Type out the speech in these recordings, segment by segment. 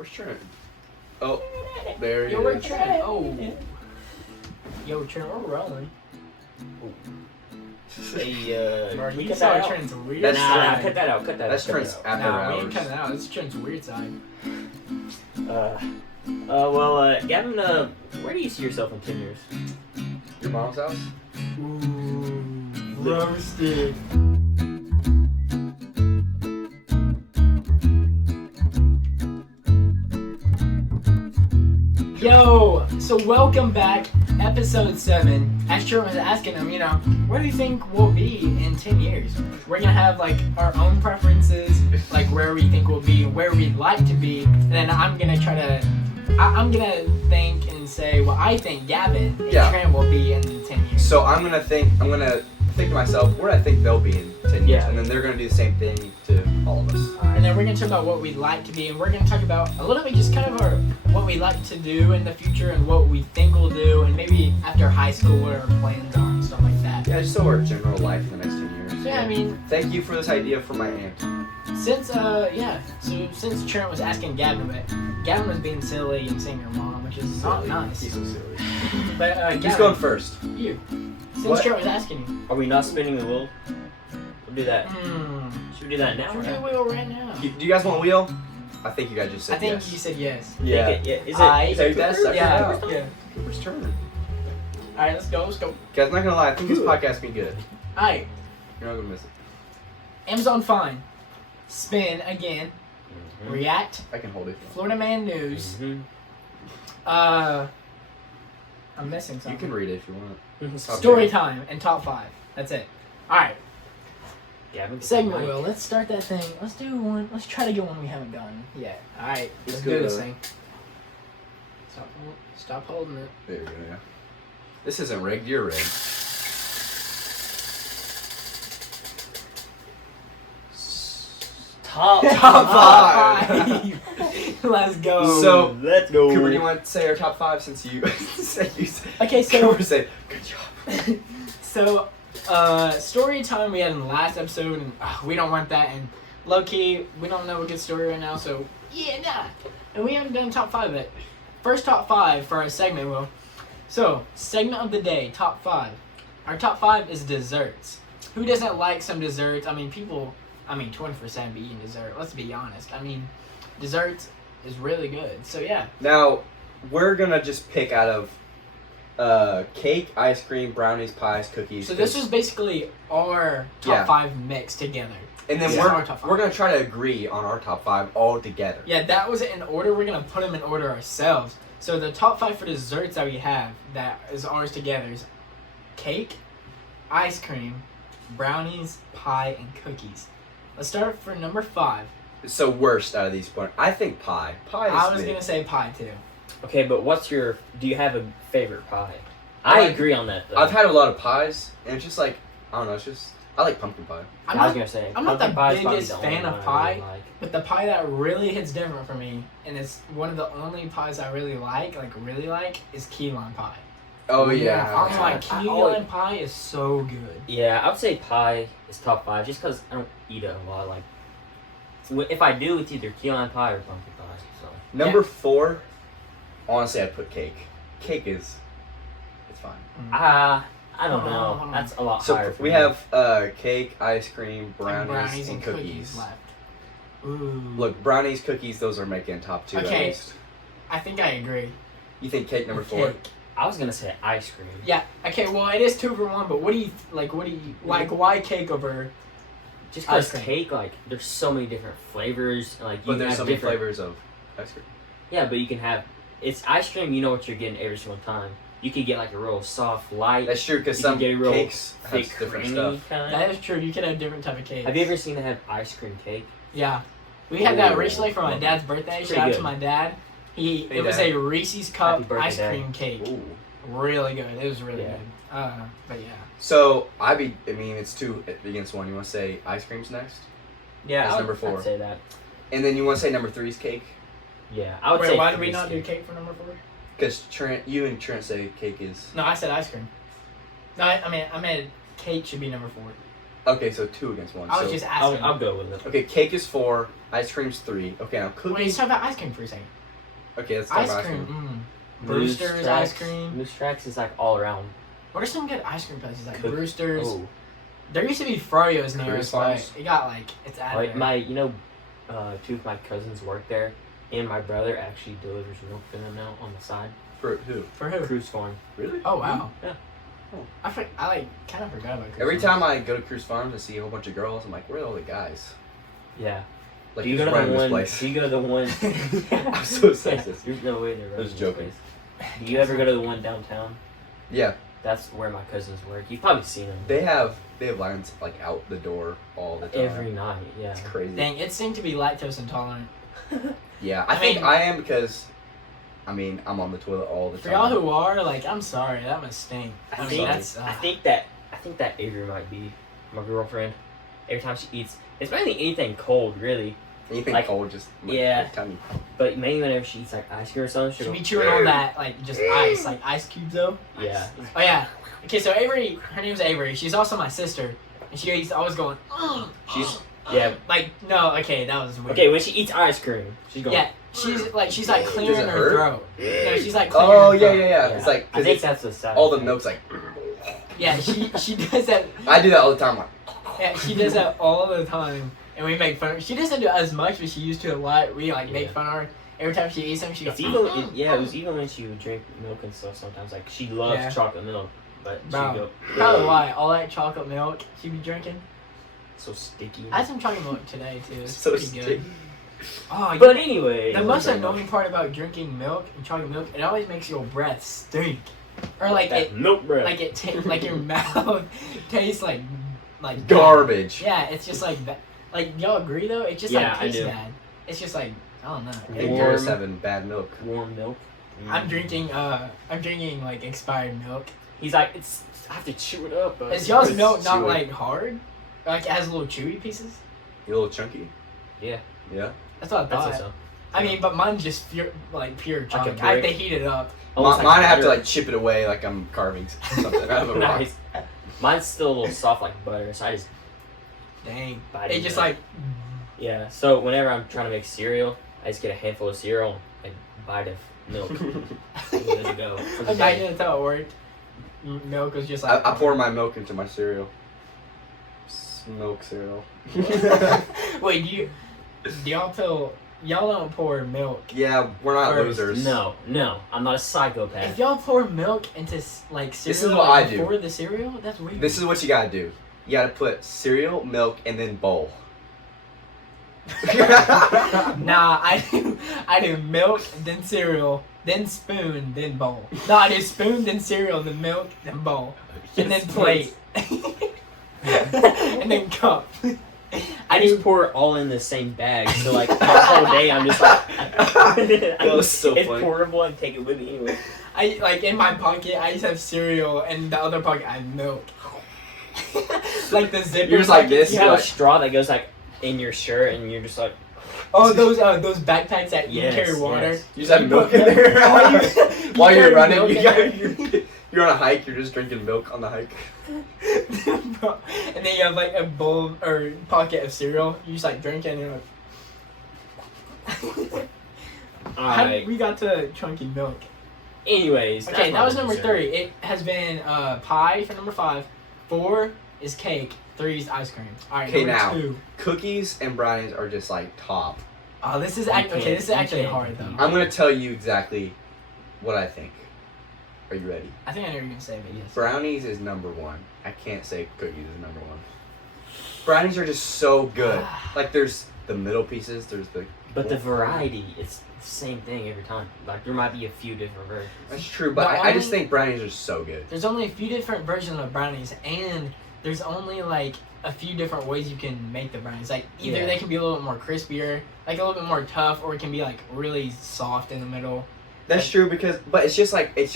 Where's Trent? Oh, there he Yo, where's is. Trent? Oh. Yo, Trent, we're rolling. Hey, Bro, we you cut saw that out. Trent's weird That's side. Nah, cut that out. Cut that That's out. Trent's cut that after Nah, we hours. ain't cutting it out. That's Trent's weird side. out. Gavin, where do you see yourself in 10 years? Your mom's house? Ooh, roasted. Yo, so welcome back, episode 7. As Trent was asking him, where do you think we'll be in 10 years? We're gonna have like our own preferences, like where we think we'll be, where we'd like to be, and then I'm gonna think and say what I think Gavin and Trent will be in 10 years. So I'm gonna think to myself where I think they'll be in 10 years, Yeah. and then they're gonna do the same thing to all of us. And then we're gonna talk about what we'd like to be, and we're gonna talk about a little bit just kind of what we like to do in the future and what we think we'll do, and maybe after high school what our plans are and stuff like that. Yeah, just so our general life in the next 10 years. Yeah, I mean, Thank you for this idea for my aunt. since Trent was asking Gavin, but Gavin was being silly and saying your mom, which is not nice. He's so silly. But Who's Gavin, going first? you. Since What? Trent was asking you. Are we not spinning the wheel? We'll do that. Should we do that now? We're or doing not? wheel right now. Do you guys want a wheel? I think you guys just said I think yes. you said yes. Yeah. Think it- Is I- it? Is that That's Cooper? yeah. Yeah. Cooper's turn. Alright, let's go. Guys, I'm not gonna lie. I think this podcast be good. Alright, You're not gonna miss it. Amazon Fine. Spin again. Mhm. React. I can hold it. Florida Man News. Mhm. I'm missing something. You can read it if you want. Top Story 10. time and top 5. That's it. Alright. Gavin, Segment Mike. wheel. Let's start that thing. Let's do one. Let's try to get one we haven't done yet. Alright. Let's Let's do go this to- thing. Stop holding it. There you go. Yeah. This isn't rigged. You're rigged. Top Top 5. Let's go. So, let's go. Cooper, do you want to say our top 5 since you said you said? Okay, so Cooper said, "Good job." so story time we had in the last episode, and we don't want that. And low key, we don't know a good story right now, so yeah, nah. And we haven't done top 5 yet. First top 5 for our segment, Will. So segment of the day, top 5. Our top 5 is desserts. Who doesn't like some desserts? I mean, 24/7 be eating dessert. Let's be honest. I mean, desserts is really good. So yeah. Now, we're gonna just pick out of cake, ice cream, brownies, pies, cookies. So this is basically our top Yeah. 5 mixed together. and then this is our top 5. we're gonna try to agree on our top 5 all together. Yeah, that was in order. We're gonna put them in order ourselves. So the top 5 for desserts that we have that is ours together is cake, ice cream, brownies, pie, and cookies. Let's start for number 5. So worst out of these points, I think pie. Pie is. I was big. gonna say pie too. Okay, but do you have a favorite pie? I I like- agree on that though. I've had a lot of pies, and it's just like I don't know. It's just I like pumpkin pie. I'm I was not, gonna say I'm not pumpkin the pie is probably biggest the only fan of one I pie. really like. but the pie that really hits different for me, and it's one of the only pies I really like, is key lime pie. Oh yeah. I'm like, I key always- lime pie is so good. Yeah, I would say pie is top 5 just because I don't eat it a lot. Like, if I do, it's either key lime pie or pumpkin pie. So Number 4, honestly, I'd put cake. Cake is, it's fine. I don't Hold know. on. That's a lot So higher for we me. have cake, ice cream, And brownies, and cookies left. Ooh. Look, brownies, cookies, those are making top 2 Okay. at least. I think I agree. You think cake number 4? Cake. I was gonna say ice cream. Yeah. Okay. Well, it is 2 for 1. But what do you like? Why cake over? Just because Ice cream. cake, like, there's so many different flavors. Like, you But there's have so many different flavors of ice cream. Yeah, but you can have it's ice cream. You know what you're getting every single time. You can get like a real soft, light, That's true, because You can some get a real cakes have thick, different creamy stuff. kind. That is true. You can have different type of cake. Have you ever seen them have ice cream cake? Yeah. We had that Ooh. recently for my dad's birthday. It's Shout out pretty to good. my dad. Hey, It was Dad. a Reese's Happy cup birthday, ice Dad. cream cake. Ooh. Really good. It was really Yeah. good. But yeah. So, it's 2 against 1. You want to say ice cream's next? Yeah, That's I would- number 4. I'd say that. And then you want to say number 3 is cake? Yeah, I would Wait, say. why did we three's not do cake. cake for number 4? Because you and Trent say cake is... No, I said ice cream. No, I mean cake should be number 4. Okay, so 2 against 1. I was so, just asking. I'll go with it. okay, cake is 4, ice cream's 3. Okay, now Wait, cookies. let's talk about ice cream for a second. Okay, let's talk Ice about cream. Moose Brewster's Tracks- ice cream. Moose Tracks is like all around. What are some good ice cream places like Cook- Brewster's? Oh, There used to be Frio's near Cruise us, but Farms? it got like it's out of there. two of my cousins work there, and my brother actually delivers milk for them now on the side. For who? For who? Cruise Farm. Really? Oh wow. Yeah. Oh. I like kind of forgot about. Cruise Every Farms. time I go to Cruise Farms, I see a whole bunch of girls. I'm like, where are all the guys? Yeah. Like, Do you go just to running the this one? place. Do you go to the one? I'm so sexist. There's no way they're running was this joking. place. Do you ever go to the one downtown? Yeah, That's where my cousins work. You've probably seen them. they have lines like out the door all the time. Every night. Yeah. It's crazy. Dang, it seemed to be lactose intolerant. Yeah, I I think mean- I am because, I'm on the toilet all the For time. y'all who are, like, I'm sorry, that must stink. I mean, sorry. that's. I think that Avery might be my girlfriend. Every time she eats, it's mainly anything cold, really. Anything like- cold, just yeah. tummy. But mainly whenever she eats like ice cream or something, She she'll be go, chewing on that, like, just ice, like ice cubes, though. yeah. Oh, yeah. Okay, so Avery, her name's Avery. She's also my sister. And she used to always going, She's Yeah. like, no, okay, that was weird. Okay, when she eats ice cream, she's going. Yeah, she's like clearing Does it her hurt? throat. No, she's like clearing Oh her yeah, throat. yeah, yeah. It's like I 'cause think it's, that's the side. all the milk's like. Yeah, she does that. I do that all the time. Like, Yeah, she does that all the time, and we make fun of her. She doesn't do it as much, but she used to a lot. We like make Yeah. fun of her every time she eats them. She goes, It's even it was even when she would drink milk and stuff. Sometimes like she loves Yeah. chocolate milk, but she Bro, go probably why all that chocolate milk she be drinking. so sticky. I had some chocolate milk today too. It's so pretty sticky. good. Oh, But anyway, the most very annoying part about drinking milk and chocolate milk, it always makes your breath stink, or like that it, milk bread. like it, like your mouth tastes like Garbage. Yeah, it's just like that. Like y'all agree though? It just Yeah, like I tastes do. bad. It's just like I don't know. Ep.07 bad milk. warm milk. I'm drinking like expired milk. He's like, I have to chew it up. Is y'all's It's milk not chewy. like hard? Like it has little chewy pieces? You a little chunky. Yeah. Yeah. That's what I That's thought. what's up. I mean, but mine's just pure Like a chocolate. I have to brick. heat it up. Almost Mine, like I have to butter. like chip it away like I'm carving something out of a rock. Nice. Mine's still a little soft like butter, so I just Dang. bite It just like yeah. So whenever I'm trying to make cereal, I just get a handful of cereal and a bite of milk. And good to go for the imagine day. that's how it worked. Milk was just like I pour my milk into my cereal. Milk cereal. Wait, do y'all don't pour milk? Yeah, we're not First. losers. No, I'm not a psychopath. If y'all pour milk into like cereal This is what I do. before the cereal, that's weird. This is what you gotta do. You gotta put cereal, milk, and then bowl. Nah, I do milk, then cereal, then spoon, then bowl. No, I do spoon, then cereal, then milk, then bowl, and then Yes, plate, and then cup. I just pour it all in the same bag, so like the whole day I'm just like, That was so it's funny. portable. I take it with me anyway. I like in my pocket. I just have cereal, and the other pocket I have milk. Like the zipper. You're just like pockets. this, You you're have a like- straw that goes like in your shirt, and you're just like, Oh, those backpacks that you Yes, carry water. yes. You just have You milk put in there. While you're carry running, milk you in got, there. you're on a hike, you're just drinking milk on the hike. Bro, and then you have like a bowl or pocket of cereal. You just like drink it, and you're like. How alright. we got to chunky milk. Anyways, Okay, that's that was my number dessert. 3. It has been pie for number 5. 4 is cake. 3 is ice cream. All right, Okay, number now. 2. Cookies and brownies are just like top. Oh, this is You okay. can't- This is you actually can't hard do though. that. I'm gonna tell you exactly what I think. Are you ready? I think I know what you're gonna say, but yes. Brownies is number 1. I can't say cookies is number 1. Brownies are just so good. Like there's the middle pieces, there's the. But the variety, it's the same thing every time. Like there might be a few different versions. That's true, but The I just only- think brownies are so good. There's only a few different versions of brownies, and there's only like a few different ways you can make the brownies. Like either Yeah. they can be a little bit more crispier, like a little bit more tough, or it can be like really soft in the middle. That's true but it's just like it's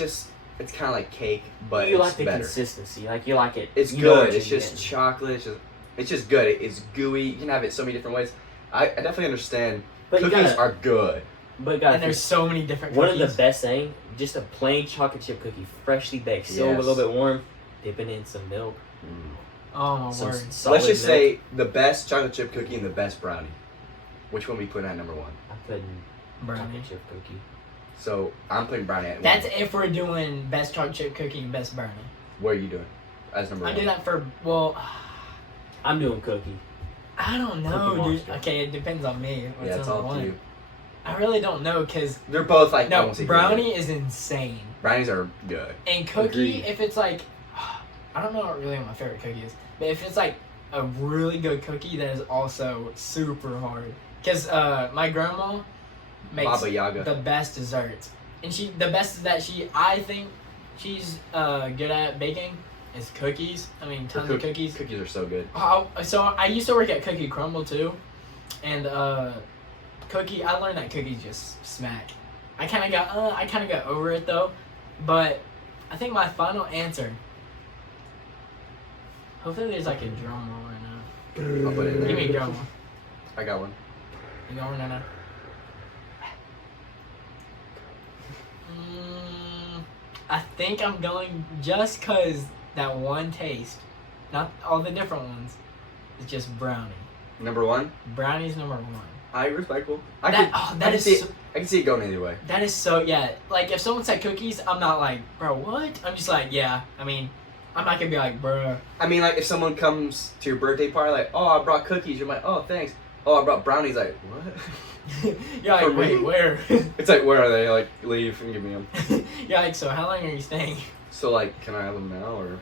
kind of like cake, but you it's like the better. consistency, like you like it. It's you know what good. It's you're just getting. chocolate. It's just good. It's gooey. You can have it so many different ways. I definitely understand. But you Cookies gotta- are good. But guys, And there's so many different one cookies. of the best thing, just a plain chocolate chip cookie, freshly baked, still a Yes. little bit warm, dipping in some milk. Oh my Some word. solid Let's just milk. say the best chocolate chip cookie and the best brownie. Which one we put at number one? I'm putting Brownie. chocolate chip cookie. So I'm putting brownie at That's one. if we're doing best chocolate chip cookie and best brownie. What are you doing as number I one? do that for, well, I'm doing cookie. I don't know, Cookie dude. Monster. Okay, it depends on me. What's Yeah, it's number all up one. to you. I really don't know, because, They're both like no, almost equal. brownie is insane. Brownies are good. And cookie, Agreed. if it's like, I don't know what really my favorite cookie is, but if it's like a really good cookie, that is also super hard. Because my grandma makes Baba Yaga. the best desserts. And the best that I think she's good at baking is cookies. I mean, tons of cookies. Cookies are so good. So I used to work at Cookie Crumble too, and I learned that cookies just smack. I kind of got over it though, but I think my final answer. Hopefully there's like a drum roll right now. I'll put it in there. Give me a drum roll. I got one. You going right now? I think I'm going just cause that one taste, not all the different ones. It's just brownie. Number one. Brownie's number one. I respectful. I can see it going either way. That is so, yeah. Like, if someone said cookies, I'm not like, bro, what? I'm just like, yeah. I mean, I'm not gonna be like, bro. I mean, like if someone comes to your birthday party, like, oh, I brought cookies. You're like, oh, thanks. Oh, I brought brownies. Like, what? You're For like, wait, me? where? It's like, where are they? Like, leave and give me them. You're like, so how long are you staying? So, like, can I have them now or?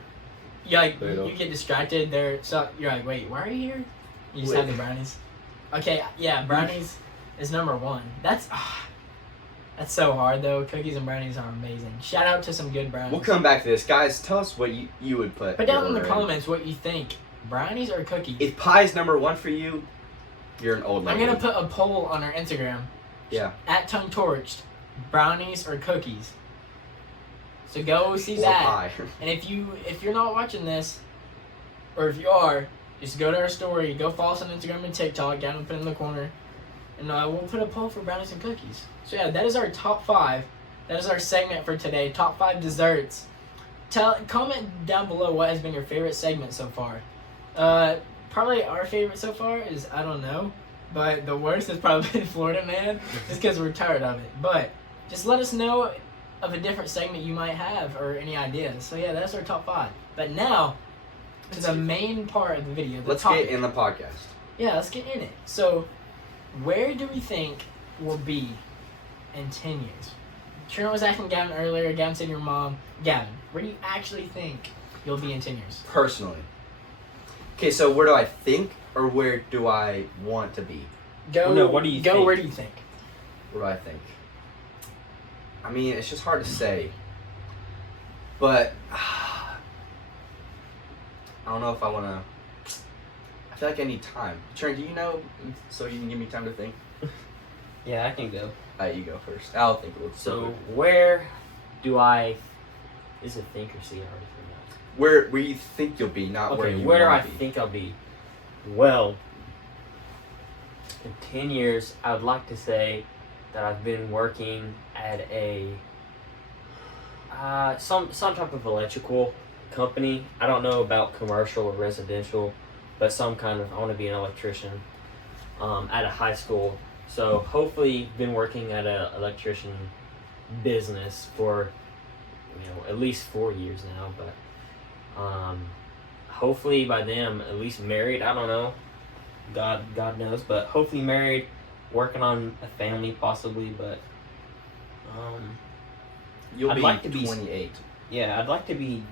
You're like, Later. you get distracted there. So you're like, wait, why are you here? You just Wait. have the brownies. Okay, yeah, brownies is number one. That's so hard though. Cookies and brownies are amazing. Shout out to some good brownies. We'll come back to this, guys. Tell us what you would put. Put down in the your order comments what you think. Brownies or cookies? If pie's number one for you, you're an old I'm lady. gonna put a poll on our Instagram. Yeah. At Tongue Torched, brownies or cookies. So go see Or that. pie. And if you're not watching this, or if you are, just go to our story. Go follow us on Instagram and TikTok. Down and put it in the corner, and we'll put a poll for brownies and cookies. So yeah, that is our top 5. That is our segment for today. Top 5 desserts. Comment down below what has been your favorite segment so far. Probably our favorite so far is, I don't know, but the worst has probably been Florida Man, just because we're tired of it. But just let us know of a different segment you might have or any ideas. So yeah, that's our top 5. But now to the main part of the video. The Let's topic. get in the podcast. Yeah, let's get in it. So, where do we think we'll be in 10 years? Trina was asking Gavin earlier. Gavin said your mom. Gavin, where do you actually think you'll be in 10 years? Personally. Okay, so where do I think or where do I want to be? Go. Well, no, what do you go? think? Where do you think? What do I think? I mean, it's just hard to say. But I don't know if I want to. I feel like I need time. Trent, do you know so you can give me time to think? Yeah, I can go. Alright, you go first. I'll think a little. So where do I? Is it think or see? I already forgot. Where you think you'll be, not where Okay, you where do I want to be. think I'll be? Well, in 10 years, I would like to say that I've been working at a some type of electrical company. I don't know about commercial or residential, but some kind of. I want to be an electrician at a high school. So hopefully, been working at a electrician business for at least 4 years now, but. Hopefully by then I'm at least married. I don't know. God knows. But hopefully married, working on a family possibly. But You'll I'd be like to be- 28. yeah, I'd like to be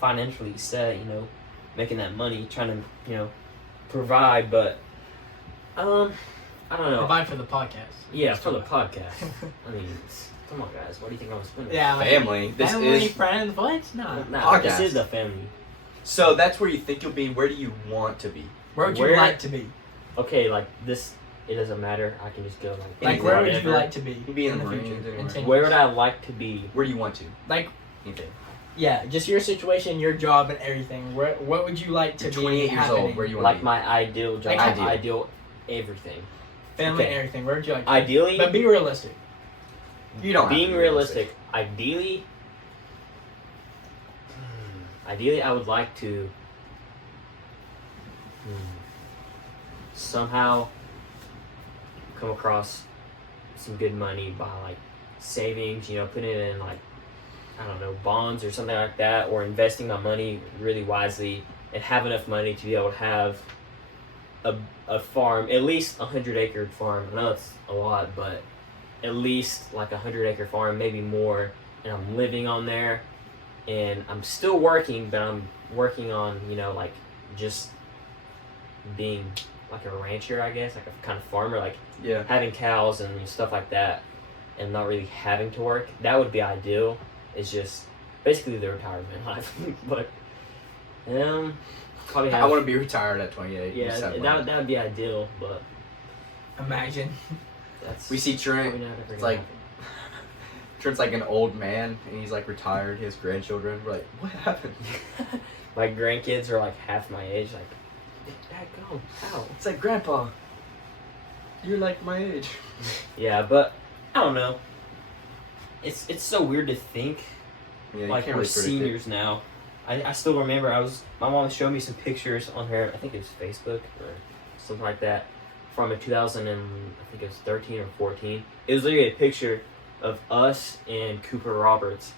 financially set. Making that money, trying to provide. But I don't know. Provide for the podcast. Yeah, for the podcast. I mean, come on, guys. What do you think I'm spending? Yeah. Like, Family. This family, is friends. What? No. Nah, this Podcast. is a family. so. That's where you think you'll be. Where do you want to be? Where would you Where- like to be? Okay, like this. It doesn't matter. I can just go Like, where would you whatever. like to be You'll be in the the future? Marines In anywhere. 10 Where years? would I like to be? Where do you want to? Like, Anything. yeah, just your situation, your job, and everything. What would you like to You're be 28 years happening? old. Where do you want to Like be? my ideal job, Like ideal everything. Family Okay. and everything. Where would you like to Ideally, be? But be realistic. You don't have to being be realistic. Ideally, I would like to somehow come across some good money by like savings, putting it in like, I don't know, bonds or something like that, or investing my money really wisely and have enough money to be able to have a farm, at least 100-acre farm. I know it's a lot, but at least like 100-acre farm, maybe more, and I'm living on there, and I'm still working, but I'm working on, like just being like a rancher, I guess, like a kind of farmer, like having cows and stuff like that, and not really having to work. That would be ideal. It's just basically the retirement life. But probably have, I want to be retired at 28. Yeah, that would be ideal, but imagine. We see Trent. It's like Trent's like an old man, and he's like retired. He has grandchildren. We're like, what happened? My grandkids are like half my age. Like, Dad, go. How? It's like, Grandpa, you're like my age. Yeah, but I don't know. It's so weird to think. Yeah, like we're seniors now. I still remember my mom showed me some pictures on her, I think it was Facebook or something like that, from a 2013 or 14. It was literally a picture of us and Cooper Roberts,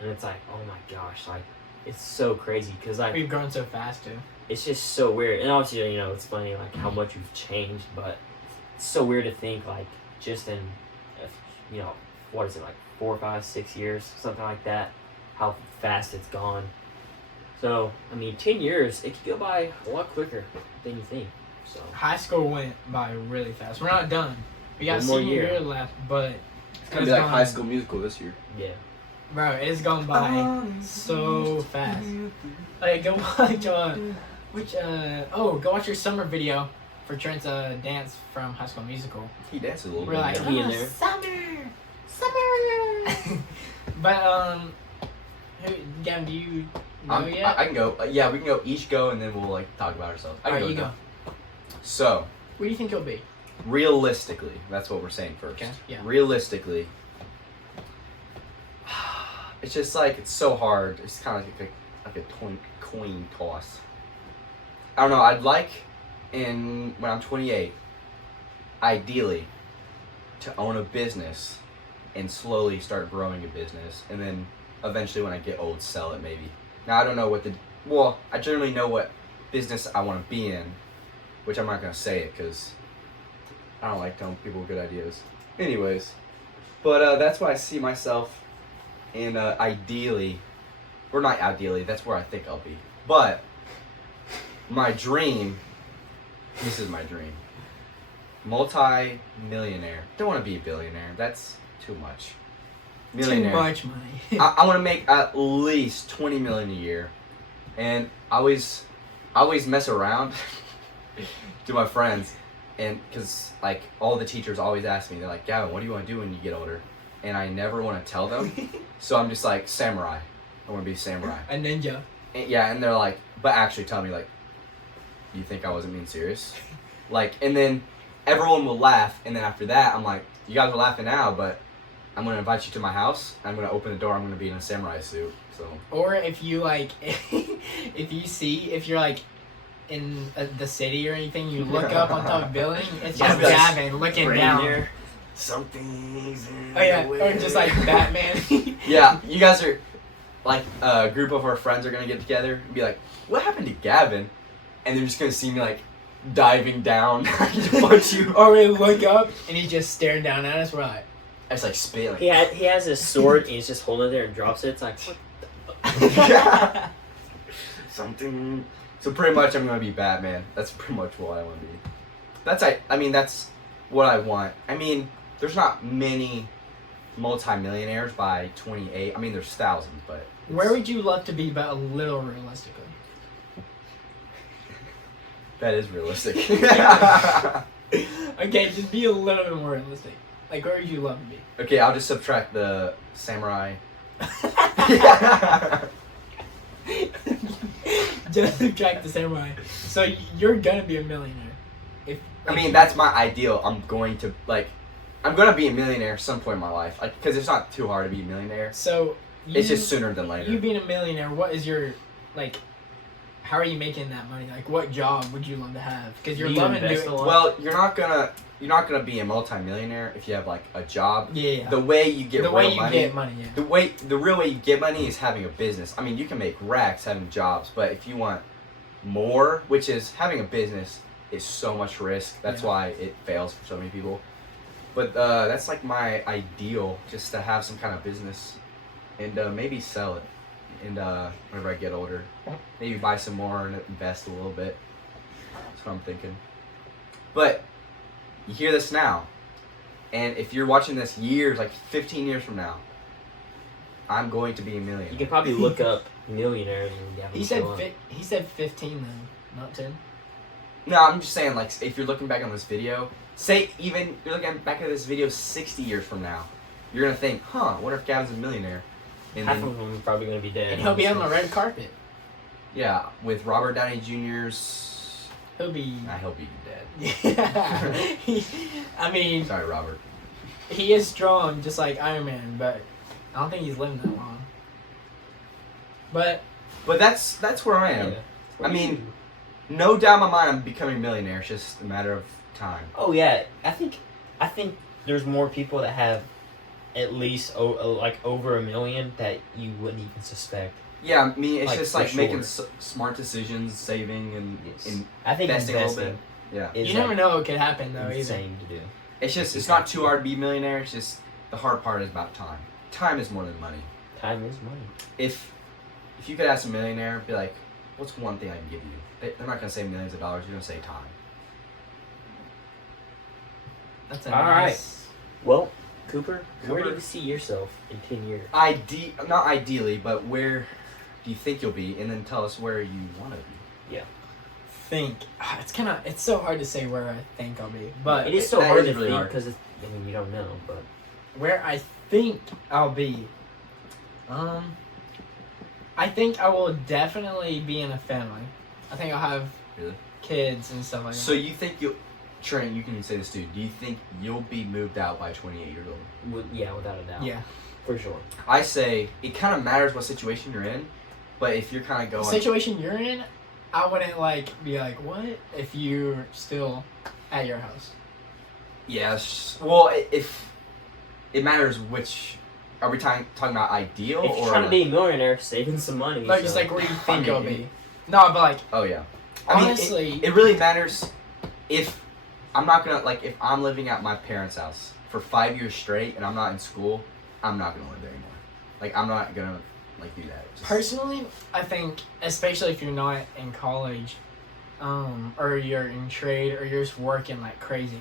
and it's like, oh my gosh, like it's so crazy because like we've grown so fast too. It's just so weird, and obviously it's funny like how much we've changed, but it's so weird to think like just in what is it, like 4, 5, 6 years, something like that, how fast it's gone. So, 10 years, it could go by a lot quicker than you think. So high school went by really fast. We're not done. We got One more senior year year left, but It's gonna be like High School Musical this year. yeah. bro, it's gone by so fast. Like, go watch go watch your summer video for Trent's dance from High School Musical. He dances a little We're bit. like, He in there. summer. But Gavin, do you know yet? I can go. Yeah, we can go. Each go, and then we'll like talk about ourselves. Alright, you go. So, Where do you think you'll be? realistically, that's what we're saying first. Okay, yeah. Realistically, it's just like it's so hard. It's kind of like a coin toss. I don't know. I'd like when I'm 28, ideally, to own a business and slowly start growing a business, and then eventually when I get old, sell it maybe. Now I don't know I generally know what business I want to be in, which I'm not gonna say it because I don't like telling people good ideas. Anyways, but that's why I see myself in ideally, or not ideally, that's where I think I'll be. But my dream, this is my dream, multi-millionaire. Don't want to be a billionaire. That's too much. Millionaire. Too much money. I want to make at least $20 million a year, and I always mess around to my friends, and because like all the teachers always ask me, they're like, Gavin, what do you want to do when you get older? And I never want to tell them, so I'm just like, samurai. I want to be a samurai. A ninja. And they're like, but actually tell me, like, you think I wasn't being serious? Like, and then everyone will laugh, and then after that, I'm like, you guys are laughing now, but I'm going to invite you to my house, I'm going to open the door, I'm going to be in a samurai suit, so. Or if you like, if you're like in the city or anything, you look up on top of a building, it's just Gavin looking down. There. Something's in Oh yeah, the way. or just like Batman. Yeah, you guys are, like, a group of our friends are going to get together and be like, what happened to Gavin? And they're just going to see me, like, diving down to punch you. Or we look up and he's just staring down at us. We're like, I just, like, spit, like, He has his sword and he's just holding it there and drops it. It's like, what? yeah. Something. So pretty much I'm gonna be Batman. That's pretty much what I want to be. That's what I want. I mean, there's not many multi-millionaires by 28. I mean, there's thousands, but where would you love to be, but a little realistically? that is realistic. Okay, just be a little bit more realistic. Like, where would you love to be? Okay, I'll just subtract the samurai. Just subtract the samurai. So you're gonna be a millionaire. I mean, that's my ideal. I'm gonna be a millionaire some point in my life, like, because it's not too hard to be a millionaire. So It's just sooner than later. You being a millionaire, what is your like how are you making that money? Like, what job would you love to have? Because you're Do you loving invest doing. a lot? Well, you're not gonna be a multimillionaire if you have like a job. Yeah. The way you get the real way you money, get money, yeah. the real way you get money is having a business. I mean, you can make racks having jobs, but if you want more, which is having a business, is so much risk. That's Yeah. why it fails for so many people. But that's like my ideal, just to have some kind of business, and maybe sell it, and whenever I get older, maybe buy some more and invest a little bit. That's what I'm thinking. But you hear this now, and if you're watching this years, like 15 years from now, I'm going to be a millionaire. You can probably look up millionaires and yeah. He said 15 though, not 10. No, I'm just saying, like, if you're looking back on this video, say even you're looking back at this video 60 years from now, you're gonna think, huh, I wonder if Gavin's a millionaire. And Half then, of them are probably gonna be dead. And he'll be on the red carpet. yeah, with Robert Downey Jr.'s. He'll be. He'll be dead. Yeah. I mean, Sorry, Robert. he is strong, just like Iron Man, but I don't think he's living that long. But But that's where I am. Yeah. I mean, no doubt in my mind, I'm becoming a millionaire. It's just a matter of time. Oh yeah, I think there's more people that have at least like over 1 million that you wouldn't even suspect. Yeah, I mean, it's Like, just for like making sure. smart decisions, saving, and I think investing a little investing bit. Yeah. is you never like know what could happen though. Either. insane to do. It's not too hard to be a millionaire. It's just the hard part is about time. Time is more than money. Time is money. If you could ask a millionaire, be like, what's one thing I can give you? They're not gonna say millions of dollars. They're gonna say time. That's a All nice. Well, Cooper, where do Cooper. you see yourself in 10 years? Not ideally, but where do you think you'll be? And then tell us where you want to be. Think it's so hard to say where I think I'll be, but It is so that hard is to really think hard. because you don't know, but where I think I'll be, I think I will definitely be in a family. I think I'll have Really? kids and stuff like So that. you think Trent, you can say this too. Do you think you'll be moved out by 28 years old? yeah, without a doubt. Yeah, For sure. I say it kind of matters what situation you're in, but if you're kind of the going, situation you're in, I wouldn't be like, what if you're still at your house? yes. Well, if it matters which. Are we talking about ideal If you're or trying to be a millionaire, saving some money. Like, so- just like where you I think mean, it'll be. No, but like Oh yeah. honestly, it really matters if I'm not gonna if I'm living at my parents' house for 5 years straight and I'm not in school, I'm not gonna live there anymore. Like I'm not gonna do that. Just, personally, I think especially if you're not in college, or you're in trade or you're just working like crazy,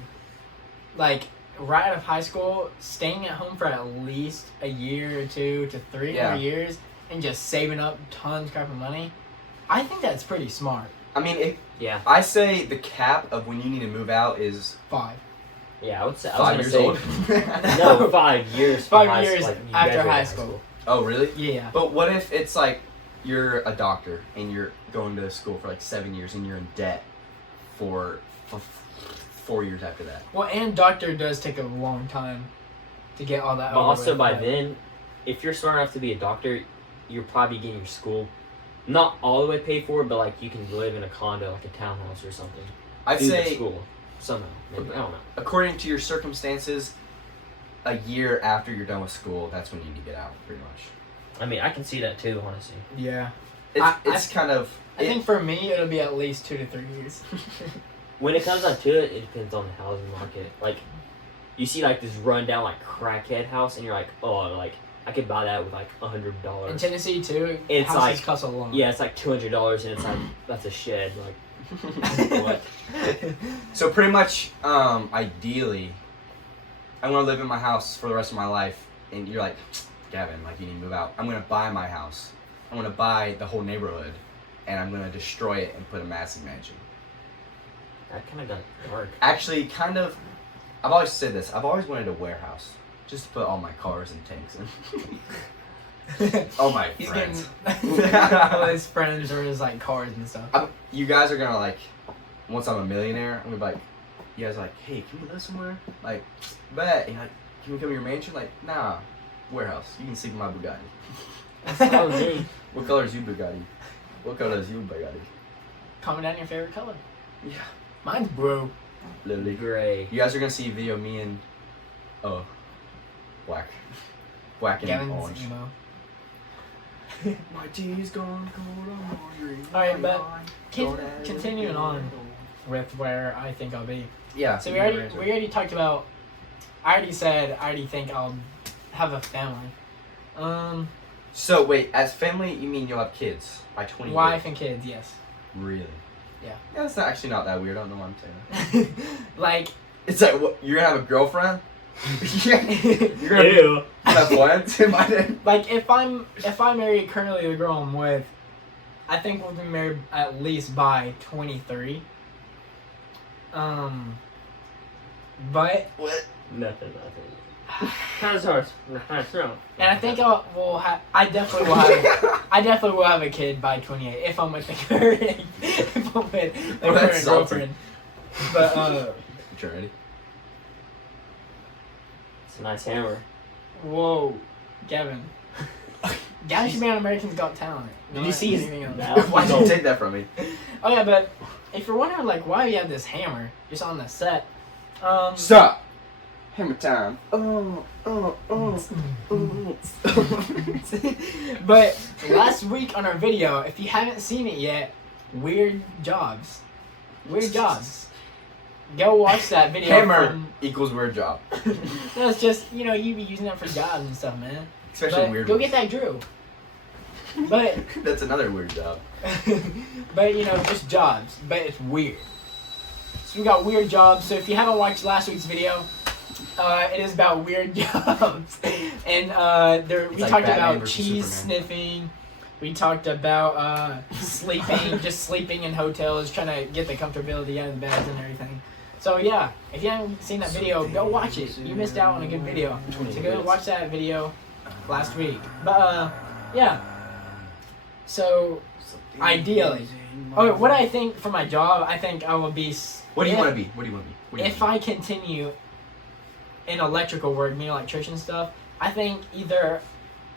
like right out of high school, staying at home for at least a year or 2 to 3 Yeah. more years and just saving up tons crap of money, I think that's pretty smart. I mean, Yeah. I say the cap of when you need to move out is 5. Yeah, I would say. 5 years old. No, 5 years. from 5 years you after graduate high school. Oh really? Yeah. But what if it's like you're a doctor and you're going to school for like 7 years and you're in debt for 4 years after that? Well, and doctor does take a long time to get all that. But over also with, by but- then, if you're smart enough to be a doctor, you're probably getting your school, not all the way paid for, but like you can live in a condo, like a townhouse or something. I'd through the say, school somehow. Maybe, I don't know. according to your circumstances, a year after you're done with school, that's when you need to get out, pretty much. I mean, I can see that too, honestly. Yeah. It's kind of. I think for me, it'll be at least 2 to 3 years. When it comes down to it, it depends on the housing market. Like, you see like this rundown like crackhead house, and you're like, oh, like I could buy that with like $100. In Tennessee too, It's houses like- cost a lot. Yeah, it's like $200, and it's like that's a shed. Like, what? So pretty much, ideally, I want to live in my house for the rest of my life. And you're like, Gavin, like you need to move out. I'm gonna buy my house. I'm gonna buy the whole neighborhood, and I'm gonna destroy it and put a massive mansion. That kind of got dark. Actually, kind of. I've always said this. I've always wanted a warehouse, just to put all my cars and tanks in. All my He's friends. getting all his friends or his like cars and stuff. You guys are gonna like. Once I'm a millionaire, I'm gonna be like, you guys are like, hey, can we live somewhere? Like, bet. And you're like, can we come to your mansion? Like, nah, warehouse. You can sleep in my Bugatti. That's so me. What color is your Bugatti? What color is you, buddy? Comment down your favorite color. Yeah. Mine's blue. Lily. Gray. You guys are gonna see a video of me and black and Gavin's orange. emo. My tea's gone cold. I'm hungry. Alright, but continuing on with where I think I'll be. Yeah. So we already talked about. I already think I'll have a family. So wait, as family, you mean you'll have kids by 20? Wife and kids, yes. Really? Yeah. Yeah, it's actually not that weird. I don't know why I'm saying that. Like, It's like, what, you're gonna have a girlfriend? You're gonna Ew. have what? Am I like if I marry currently the girl I'm with, I think we'll be married at least by 23. But What? Nothing. That's hard. No. and I think I definitely will have a kid by 28 if I'm with the current that's girlfriend. But You ready? It's a nice hammer. whoa, Gavin. Gavin should be on American's Got Talent. Did you see his anything else. mouth? Why don't take that from me? Oh yeah, but if you're wondering like why you have this hammer just on the set, Stop! Hammer time. But last week on our video, if you haven't seen it yet, Weird Jobs. Go watch that video. Hammer equals weird job. No, it's just, you be using it for jobs and stuff, man. Especially But weird go ones. get that Drew. But, That's another weird job. but just jobs. But it's weird. So we got Weird Jobs. So if you haven't watched last week's video, it is about weird jobs. And we like talked Batman about versus cheese Superman. sniffing. We talked about sleeping, just sleeping in hotels, trying to get the comfortability out of the beds and everything. So yeah, if you haven't seen that video, go watch it. You missed out on a good video. So go watch that video last week. But yeah. So ideally, what I think for my job, I think I will be. What do you want to be? If I continue in electrical work, electrician stuff, I think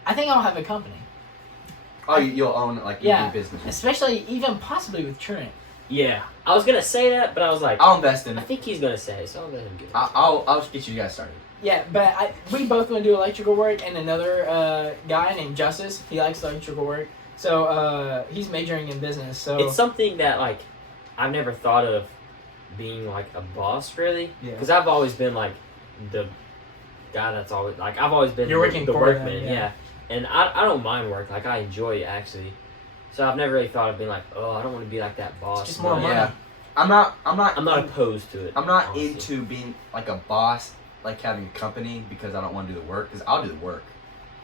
I'll have a company. Oh, you'll own your business. Especially even possibly with Trent. Yeah, I was gonna say that, but I was like, I'll invest in I it. think he's gonna say, so I'll let him get it. I'll get you guys started. Yeah, but we both want to do electrical work, and another guy named Justice, he likes electrical work. So he's majoring in business. So It's something that I've never thought of being like a boss really, Yeah. because I've always been like the guy that's always I've always been You're working the for workman, them, yeah. And I don't mind work, I enjoy it actually. So I've never really thought of being like, oh, I don't want to be like that boss. It's just more money. Yeah. I'm not opposed to it. I'm not honestly. into being like a boss, like having a company because I don't want to do the work. Because I'll do the work.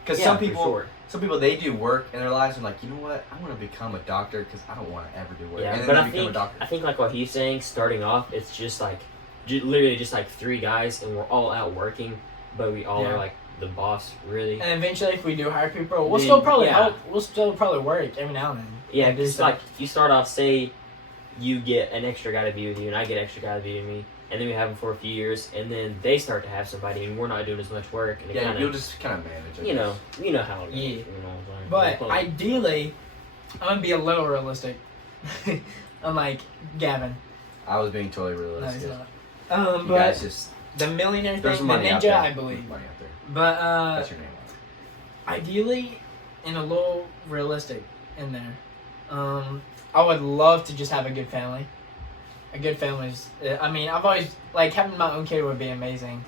Because Yeah, some for people, sure. they do work in their lives and like, you know what? I want to become a doctor because I don't want to ever do work. Yeah, and then but they I become a think doctor. like what he's saying, starting off, it's just like literally just like three guys, and we're all out working, but we all Yeah. are like the boss, really. And eventually, if we do hire people, we'll Then, still probably yeah. help. We'll still probably work every now and then. Yeah, And do because stuff. like you start off, say you get an extra guy to be with you, and I get an extra guy to be with me, and then we have them for a few years, and then they start to have somebody, and we're not doing as much work, and it Yeah, kind you'll of, just kind of manage it. you know how it is. Yeah. You know, But like, ideally, I'm gonna be a little realistic. Unlike Gavin. I was being totally No, he's realistic. not. You But guys just the millionaire there's thing, the money out ninja, there. I believe. There's money out there. But That's your name. ideally, and a little realistic in there, I would love to just have a good family. A good family is, I mean, I've always, having my own kid would be amazing.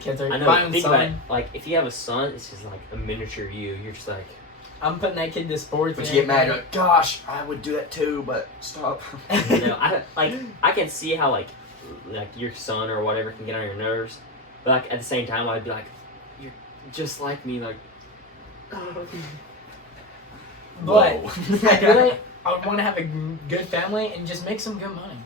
Kids are, I know. my own Think about it. son, If you have a son, it's just like a miniature you. You're just like, I'm putting that kid to sports. But and you get mad, everything. you're like, gosh, I would do that too, but stop. I can see how like your son or whatever can get on your nerves, but at the same time I'd be like, you're just like me, like. But Whoa. ideally, I would want to have a good family and just make some good money.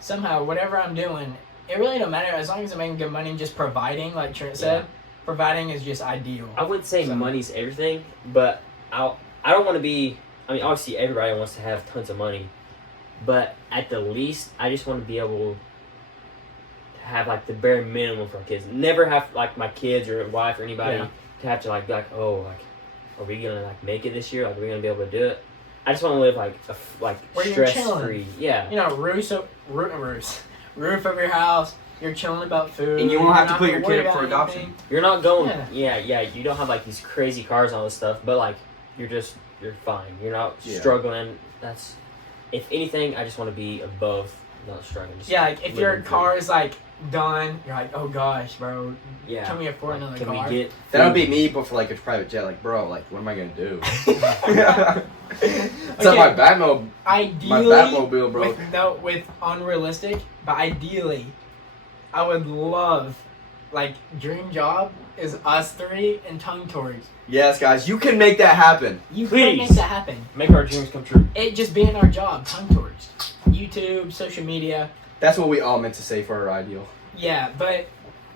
Somehow, whatever I'm doing, it really don't matter as long as I'm making good money and just providing, like Trent said. Yeah. Providing is just ideal. I wouldn't say So- money's everything, but I don't want to be. I mean, obviously everybody wants to have tons of money, but at the least, I just want to be able to have like the bare minimum for our kids. Never have like my kids or wife or anybody Yeah. to have to be like, oh, are we gonna make it this year? Are we gonna be able to do it? I just want to live Where you're stress chilling. free. Yeah. You know, roof over your house. You're chilling about food. And you won't have to You're put not your worried kid up about for adoption. anything. You're not going. Yeah. Yeah. You don't have like these crazy cars and all this stuff, but like you're fine. You're not Yeah. struggling. That's if anything, I just want to be above not struggling. Just Yeah, like if your living car is like done, you're like, oh gosh, bro, Yeah. can we afford another Can car? we get? That would be me, but for like a private jet. Like, bro, like, what am I gonna do? It's Okay. not my Batmobile. Ideally, My Batmobile broke. with unrealistic, but ideally, I would love, like, dream job is us three and tongue tours. Yes, guys, you can make that happen. You Please. can make that happen. Make our dreams come true. It just being our job, tongue tours, YouTube, social media. That's what we all meant to say for our ideal. Yeah, but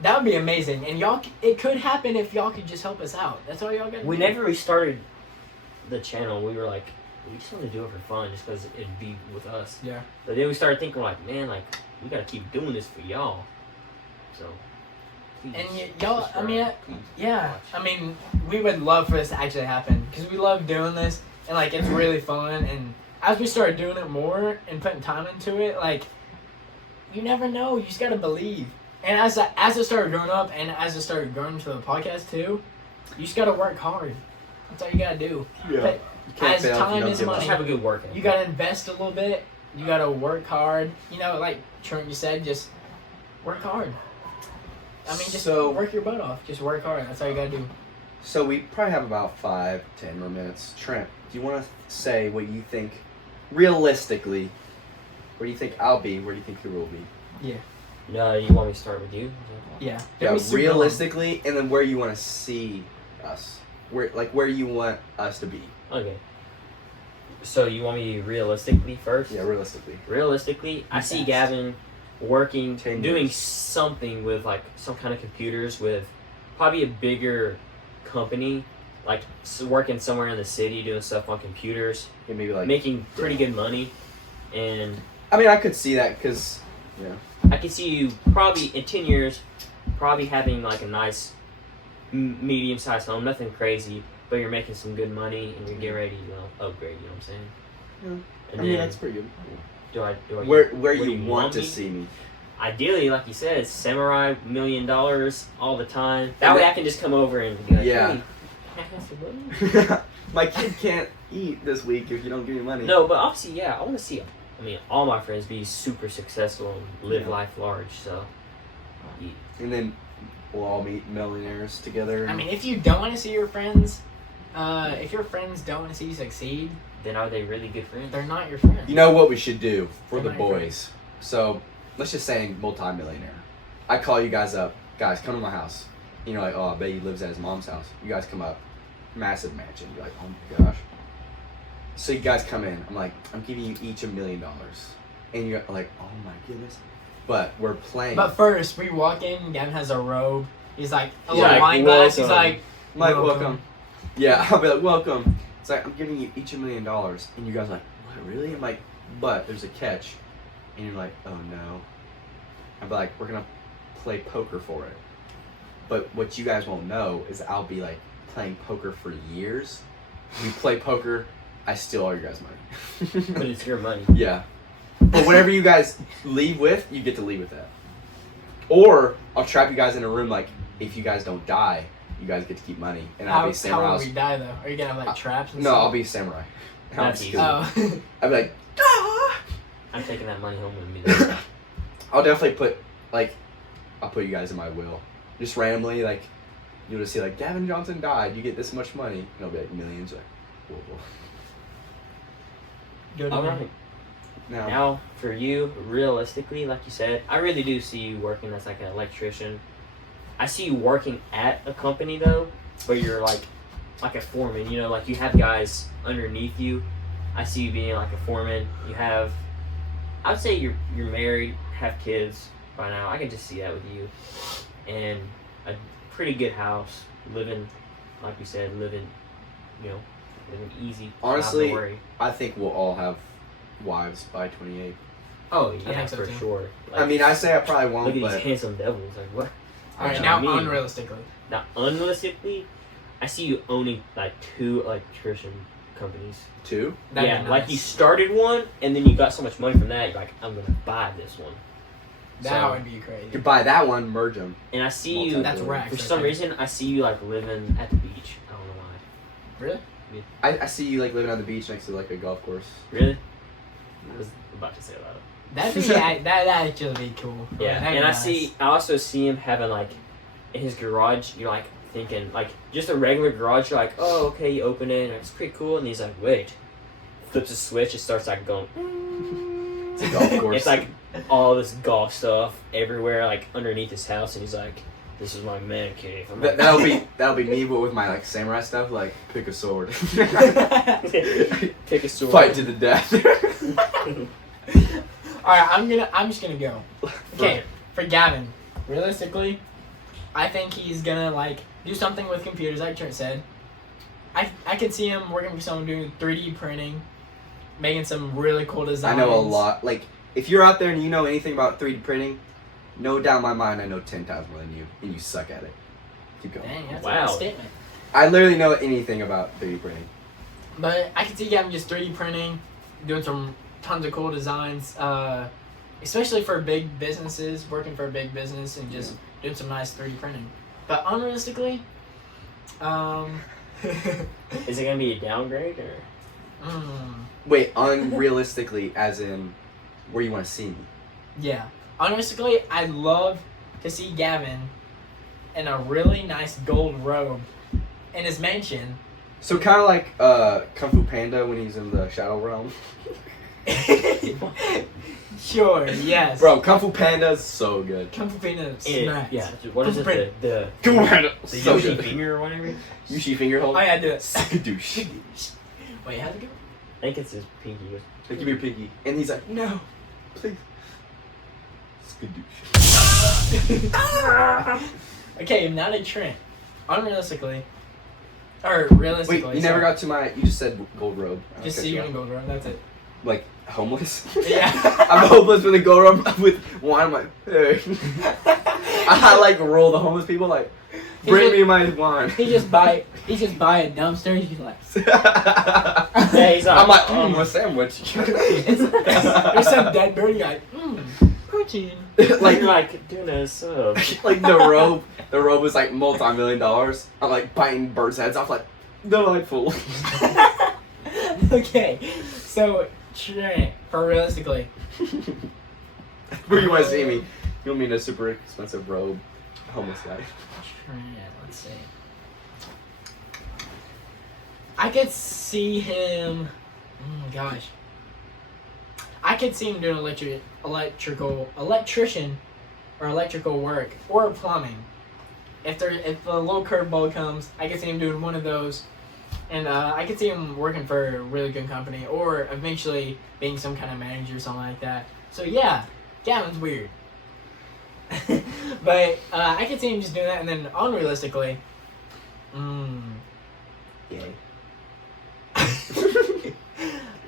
that would be amazing, and y'all, it could happen if y'all could just help us out. That's all y'all got to do. Whenever we started the channel, we were like, we just want to do it for fun, just because it'd be with us. Yeah. But then we started thinking, like, man, like we gotta keep doing this for y'all. So. Please, And y'all, I subscribe. mean, Please yeah, watch. I mean, we would love for this to actually happen because we love doing this and like it's really fun. And as we start doing it more and putting time into it, like you never know, you just gotta believe. And as it started growing up and as it started growing to the podcast too, you just gotta work hard. That's all you gotta do. But You can't as fail if you time don't is give up. money, Just have a good workout. you gotta invest a little bit. You gotta work hard. You know, like Trent, you said, just work hard. I mean, just So- work your butt off. Just work hard. That's all you gotta do. So we probably have about 5-10 more minutes. Trent, do you want to say what you think, realistically, where do you think I'll be? Where do you think you will be? No, you want me to start with you? Yeah. Yeah, Don't be super realistically, and then where you want to see us, where you want us to be. Okay. So you want me realistically first? Yeah, realistically. Realistically, I see Fast. Gavin working, 10 doing years. something with like some kind of computers with probably a bigger company, like working somewhere in the city doing stuff on computers, Yeah, maybe like. making pretty good money, and I mean, I could see that because, yeah. I can see you probably in 10 years, probably having like a nice medium-sized home, nothing crazy, but you're making some good money and you're getting ready to, upgrade. You know what I'm saying? Yeah. And I mean, then that's pretty good. do I Where what do you want to me? see me? Ideally, like you said, samurai, $1 million all the time. That way I can just come over and be like, Yeah. hey, can I have some money? My kid can't eat this week if you don't give me money. No, but obviously, yeah, I want to see, all my friends be super successful and live Yeah. life large, so. And then we'll all meet millionaires together. I mean, if you don't want to see your friends, if your friends don't want to see you succeed, Then are they really good friends? they're not your friends. You know what we should do for They're the not your boys? So, let's just say multi-millionaire. I call you guys up. Guys, come to my house. And you're like, oh, I bet he lives at his mom's house. You guys come up. Massive mansion. You're like, oh my gosh. So you guys come in. I'm like, I'm giving you each $1 million. And you're like, oh my goodness. But we're playing. But first, we walk in, Gavin has a robe. He's like, a He's little like, wine glass. He's welcome. like, I'm like, welcome. welcome. Yeah, I'll be like, welcome. It's like, I'm giving you each $1 million. And you guys are like, what, really? I'm like, but there's a catch. And you're like, oh no. I'll be like, we're going to play poker for it. But what you guys won't know is I'll be like playing poker for years. We play poker, I steal all your guys' money. But it's your money. Yeah. But whatever you guys leave with, you get to leave with that. Or I'll trap you guys in a room like, if you guys don't die, you guys get to keep money. And I'll How be samurai. will we die though? Are you gonna have like traps and No, stuff? I'll be samurai. That's I'll easy. Oh. I'll be like, ah! I'm taking that money home with me. Though. I'll definitely put, like, I'll put you guys in my will. Just randomly, like, you'll just see, like, Gavin Johnson died, you get this much money. And it'll be, like, millions, like, whoa. Go to All me. right. Now, Now, for you, realistically, like you said, I really do see you working as like an electrician. I see you working at a company though, but you're like a foreman. You know, like you have guys underneath you. I see you being like a foreman. You have, I would say you're married, have kids by now. I can just see that with you, and a pretty good house, living, like you said, living easy. Honestly, not to worry. I think we'll all have wives by 28. Oh yeah, think so, for too. sure. I mean, I say I probably look won't, at these but handsome devils. Like what? All right, What now you mean? unrealistically. Now, unrealistically, I see you owning like 2 electrician companies. 2? That'd yeah, be like nice. you started one, and then you got so much money from that, you're like, I'm gonna buy this one. That So- would be crazy. You buy that one, merge them. And I see you. That's racks. For right some there. reason, I see you like living at the beach. I don't know why. Really? I see you like living on the beach next to like a golf course. Really? I was about to say that. That'd be that actually be cool. Yeah, That'd be and nice. I also see him having like in his garage. You're like thinking like just a regular garage. You're like, oh, okay, you open it, and it's pretty cool. And he's like, wait, flips a switch, it starts like going. It's a golf course. It's like all this golf stuff everywhere, like underneath his house, and he's like, "This is my man cave." I'm like, that'll be me, but with my like samurai stuff, like pick a sword, pick a sword, fight to the death. All right, I'm just gonna go. Okay, for Gavin, realistically, I think he's gonna like do something with computers, like Trent said. I could see him working for someone doing 3D printing, making some really cool I designs. know a lot. Like, if you're out there and you know anything about 3D printing, no doubt in my mind, I know 10 times more than you, and you suck at it. Keep going. Dang, that's Wow. a good statement. I literally know anything about 3D printing. But I could see Gavin just 3D printing, doing some tons of cool designs, especially for big businesses, working for a big business and just doing some nice 3D printing. But unrealistically, Is it gonna be a downgrade or? Wait, unrealistically, as in where you want to see me. Yeah. Unrealistically, I'd love to see Gavin in a really nice gold robe in his mansion. So kind of like Kung Fu Panda when he's in the Shadow Realm. Sure, yes. Bro, Kung Fu Panda's so good. Kung Fu Panda Yeah, smacks. yeah. What is it? The Kung Fu Panda, the so Yoshi good. finger or whatever. Yushi finger hold. Oh yeah, do it. Skadoosh. Wait, how's it go? I think it's his pinky. Like, give me your pinky. And he's like, no, please. Skadoosh. Okay, now to Trent. Unrealistically. Or realistically. Wait, you never got to my, you just said gold robe. Just see you in a gold robe, that's it. Like, homeless? Yeah. I'm homeless with a gold robe with wine. I'm like, hey. I like roll the homeless people like, bring me my wine. He just buy a dumpster. He's like, Yeah, he's like, I'm like, a sandwich. there's some dead bird. You're like, protein. like doing a sub. Like the robe was like multi-million dollars. I'm like biting birds' heads off, like, delightful. Okay, so Trent, for realistically, Where you want to see me? You want me in a super expensive robe, homeless guy. Trent, let's see. I could see him. Gosh. I could see him doing electrician or electrical work or plumbing. If a little curveball comes, I could see him doing one of those, and I could see him working for a really good company or eventually being some kind of manager or something like that. So yeah, Gavin's weird, but I could see him just doing that, and then unrealistically, Yay.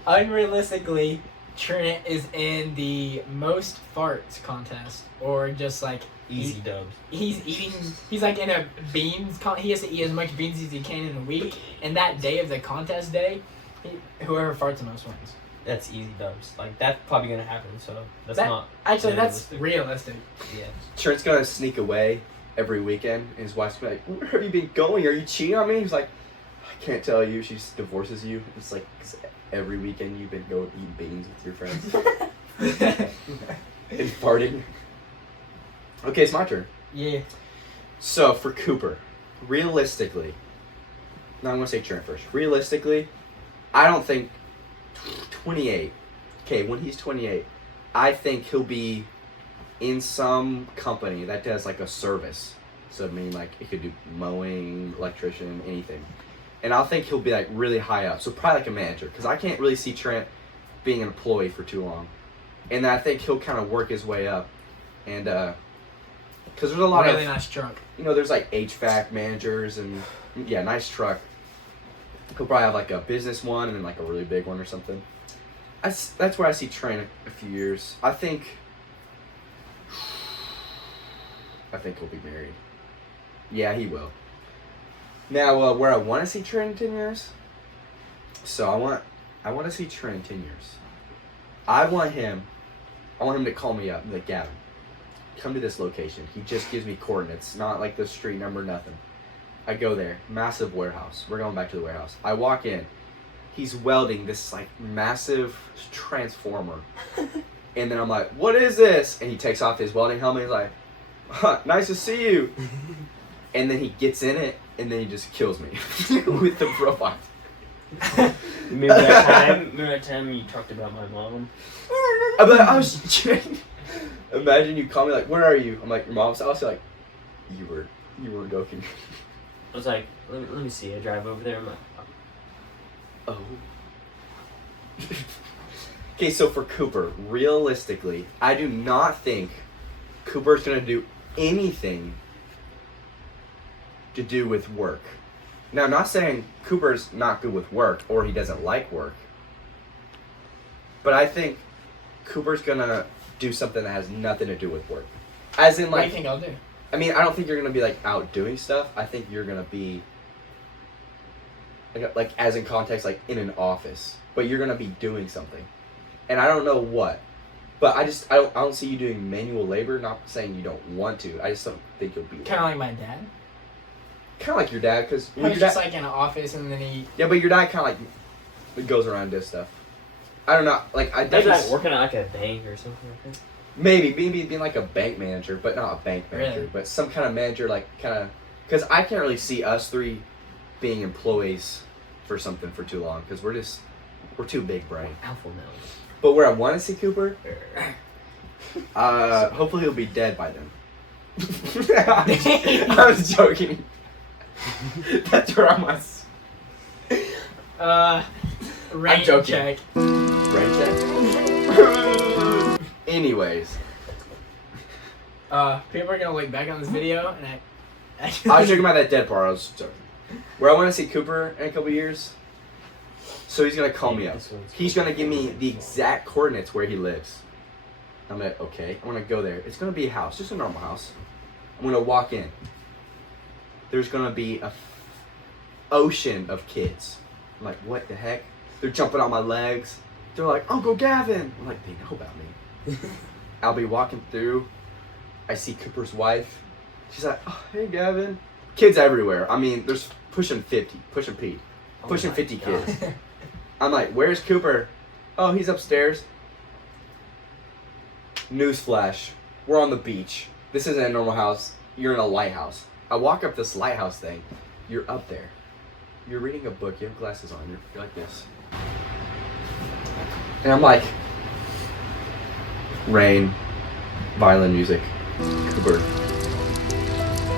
unrealistically, Trent is in the most farts contest, or just like Easy dubs. he's like in a beans he has to eat as much beans as he can in a week, and that day of the contest day, whoever farts the most wins. That's easy dubs. Like that's probably gonna happen. So that's not. Actually, that's realistic. realistic. Yeah. Trent's gonna sneak away every weekend, and his wife's gonna be like, where have you been going? Are you cheating on me? He's like, I can't tell you. She just divorces you. It's like, 'cause every weekend you've been going eating beans with your friends. And farting. Okay, it's my turn. Yeah. So, for Cooper, realistically, no, I'm going to say Trent first. Realistically, I don't think 28. Okay, when he's 28, I think he'll be in some company that does like a service. So, I mean, like, it could do mowing, electrician, anything. And I think he'll be like really high up. So, probably like a manager. Because I can't really see Trent being an employee for too long. And I think he'll kind of work his way up. And, because there's a lot really of, nice truck. you know, there's like HVAC managers and, yeah, nice truck. He'll probably have like a business one and then like a really big one or something. That's where I see Trent a few years. I think he'll be married. Yeah, he will. Now, where I want to see Trent in 10 years, So I want to see Trent in 10 years. I want him to call me up and be like, Gavin, come to this location. He just gives me coordinates, not like the street number, nothing. I go there, massive warehouse. We're going back to the warehouse. I walk in. He's welding this like massive transformer. And then I'm like, what is this? And he takes off his welding helmet. He's like, nice to see you. And then he gets in it, and then he just kills me with the robot. Remember that time you talked about my mom? I'm like, I was kidding. Imagine you call me like, where are you? I'm like, your mom's house. You're like, you were joking. I was like, let me see. I drive over there. I'm like, oh. Okay, so for Cooper, realistically, I do not think Cooper's gonna do anything to do with work. Now, I'm not saying Cooper's not good with work or he doesn't like work, but I think Cooper's gonna do something that has nothing to do with work. As in, like, what do you think I'll do? I mean, I don't think you're gonna be like out doing stuff. I think you're gonna be like as in context, like in an office, but you're gonna be doing something, and I don't know what. But I don't see you doing manual labor. Not saying you don't want to. I just don't think you'll be Kind of like my dad. kind of like your dad, because He was just like in an office, and then he. yeah, but your dad kind of like goes around and does stuff. I don't know, like I maybe definitely like working at like a bank or something like that. maybe being like a bank manager, but not a bank manager, Really? but some kind of manager, like kind of, because I can't really see us three being employees for something for too long, because we're too big brain. Alpha males. But where I want to see Cooper, hopefully he'll be dead by then. I was joking. That's where I was. Rain joking. check. Rain check. Anyways, People are gonna look back on this video, and I was joking about that dead part. I was joking. Where I want to see Cooper in a couple years. So he's gonna call me up. He's gonna give me the exact coordinates where he lives. I'm like, okay, I'm gonna go there. It's gonna be a house, just a normal house. I'm gonna walk in. There's gonna be a ocean of kids. I'm like, what the heck? They're jumping on my legs. They're like, Uncle Gavin. I'm like, they know about me. I'll be walking through. I see Cooper's wife. She's like, oh, hey, Gavin. Kids everywhere. I mean, there's pushing 50, pushing Pete, pushing 50 God. kids. I'm like, where's Cooper? Oh, he's upstairs. Newsflash. We're on the beach. This isn't a normal house. You're in a lighthouse. I walk up this lighthouse thing. You're up there. You're reading a book. You have glasses on. You're like this. And I'm like, rain, violin music, Cooper.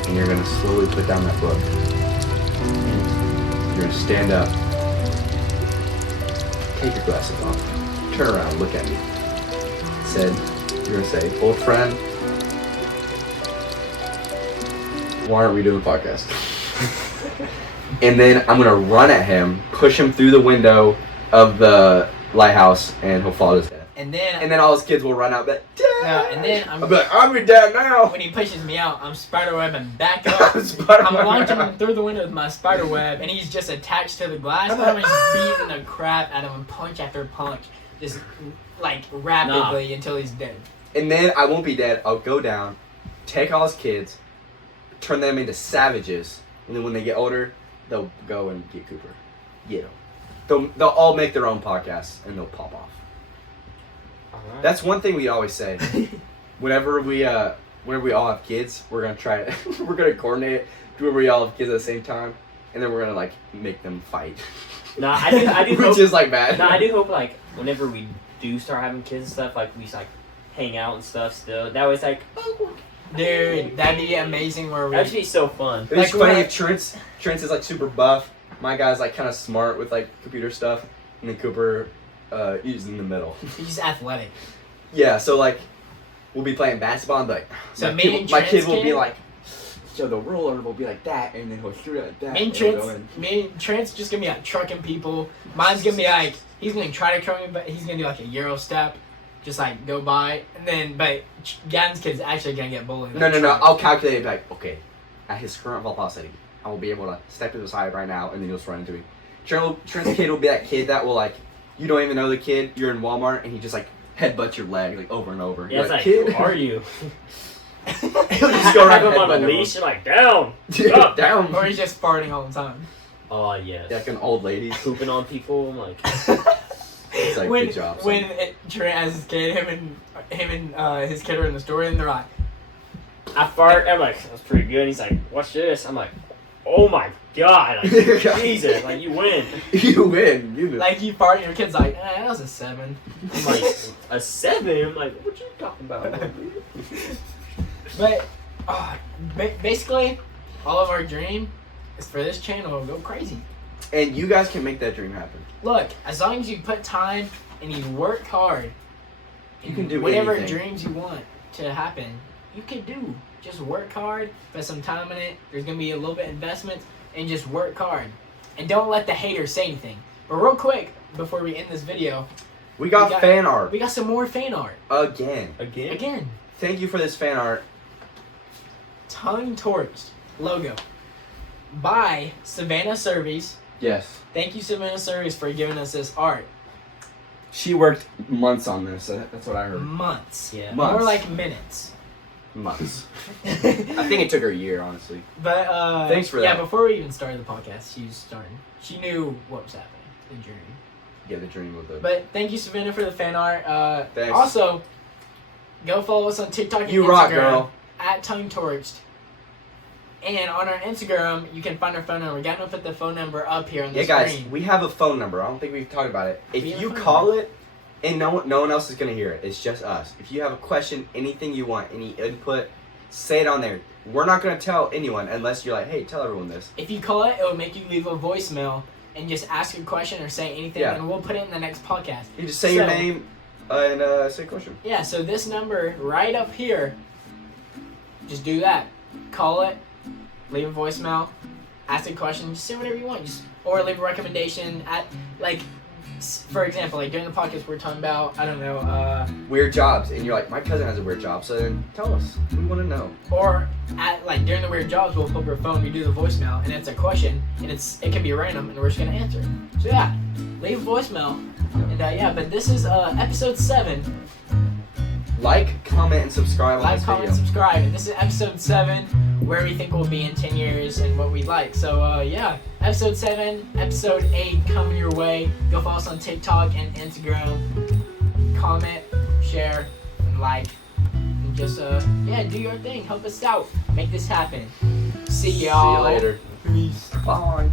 And you're going to slowly put down that book. You're going to stand up. Take your glasses off. Turn around. Look at me. Said, you're going to say, old friend, why aren't we doing a podcast? And then I'm gonna run at him, push him through the window of the lighthouse, and he'll fall to his death. And then all his kids will run out, but Dad! No, and then I'll be like, I'm your dad now. when he pushes me out, I'm spiderwebbing back up. I'm I'm launching him through the window with my spider web, and he's just attached to the glass. And I'm just beating the crap out of him, punch after punch, just like rapidly until he's dead. And then I won't be dead. I'll go down, take all his kids, turn them into savages, and then when they get older, they'll go and get Cooper. Get them. They'll all make their own podcasts, and they'll pop off. Alright. That's one thing we always say. Whenever we all have kids, we're gonna try it. We're gonna coordinate it to where we all have kids at the same time, and then we're gonna like make them fight. No, I do Which hope, is like bad. No, I do hope like whenever we do start having kids and stuff, like we just, like hang out and stuff still. That was like, Dude, that'd be amazing where we. that'd be so fun. It'd be Like, funny we're- if Trent's is like super buff. My guy's like kind of smart with like computer stuff, and then Cooper, is in the middle. He's athletic. Yeah, so like, we'll be playing basketball, and like, So my kid will be like, so the roller will be like that, and then he'll shoot it like that. Me and Trent's just gonna be like trucking people. Mine's gonna be like, he's gonna try to truck me, but he's gonna do like a Euro step, just like go by, and then, but Gavin's kid's actually gonna get bullied. No. I'll calculate it like, okay, at his current velocity, I will be able to step to the side right now, and then he'll just run into me. Trent's kid will be that kid that will like, you don't even know the kid. You're in Walmart and he just like headbutts your leg like over and over. Yeah, You're it's like, kid, who are you? He'll just go around Have him on a headbutting leash. You're like, down. everyone. Up. Down. Or he's just farting all the time. Oh yes. Like an old lady. Pooping on people. I'm like, It's like, when good job. son. when Trent has his kid, him and his kid are in the store, and they're like, I fart. I'm like, that's pretty good. And he's like, watch this. I'm like, oh my god. Like, Jesus. Like, you win. You win. You like you fart, and your kid's like, that was a 7. I'm like, a 7? I'm like, what you talking about? But basically, all of our dream is for this channel to go crazy. And you guys can make that dream happen. Look, as long as you put time and you work hard, You can do whatever anything. dreams you want to happen, you can do. Just work hard, put some time in it. There's gonna be a little bit of investment, and just work hard. And don't let the haters say anything. But real quick, before we end this video, We got fan art. we got some more fan art. Again. Again, Thank you for this fan art. tongue torched logo by Savannah Surveys. Yes. Thank you, Savannah Surveys, for giving us this art. She worked months on this. That's what I heard. Months. Yeah. Months. More like minutes. Months. I think it took her a year, honestly. But Thanks for yeah, that. before we even started the podcast, she knew what was happening, the journey. Yeah, the dream with the. But thank you, Savannah, for the fan art. Thanks. Also, go follow us on TikTok and You Instagram rock, girl. at Tongue Torched. And on our Instagram, you can find our phone number. We're gonna put the phone number up here on the Yeah, guys, screen. we have a phone number. I don't think we've talked about it. If We have a you phone call number. it, and no one else is gonna hear it. It's just us. If you have a question, anything you want, any input, say it on there. We're not gonna tell anyone unless you're like, hey, tell everyone this. If you call it, it will make you leave a voicemail and just ask a question or say anything, Yeah. and we'll put it in the next podcast. You just say your So- name and say a question. Yeah, so this number right up here, just do that. Call it, leave a voicemail, ask a question, just say whatever you want. Or leave a recommendation at, like, for example, like during the podcast we're talking about, I don't know, Weird jobs, and you're like, my cousin has a weird job, so then tell us. We want to know. or at, like, during the weird jobs, we'll pull up our phone, we do the voicemail, and it's a question, and it can be random, and we're just gonna answer it. So yeah, leave a voicemail, and yeah, but this is episode 7. Like, comment, and subscribe on Like, this comment, video. subscribe. And this is episode 7, where we think we'll be in 10 years and what we'd like. So, yeah, episode 7, episode 8 coming your way. Go follow us on TikTok and Instagram. Comment, share, and like. And just, yeah, do your thing. Help us out. Make this happen. See y'all. See you later. Peace. Bye.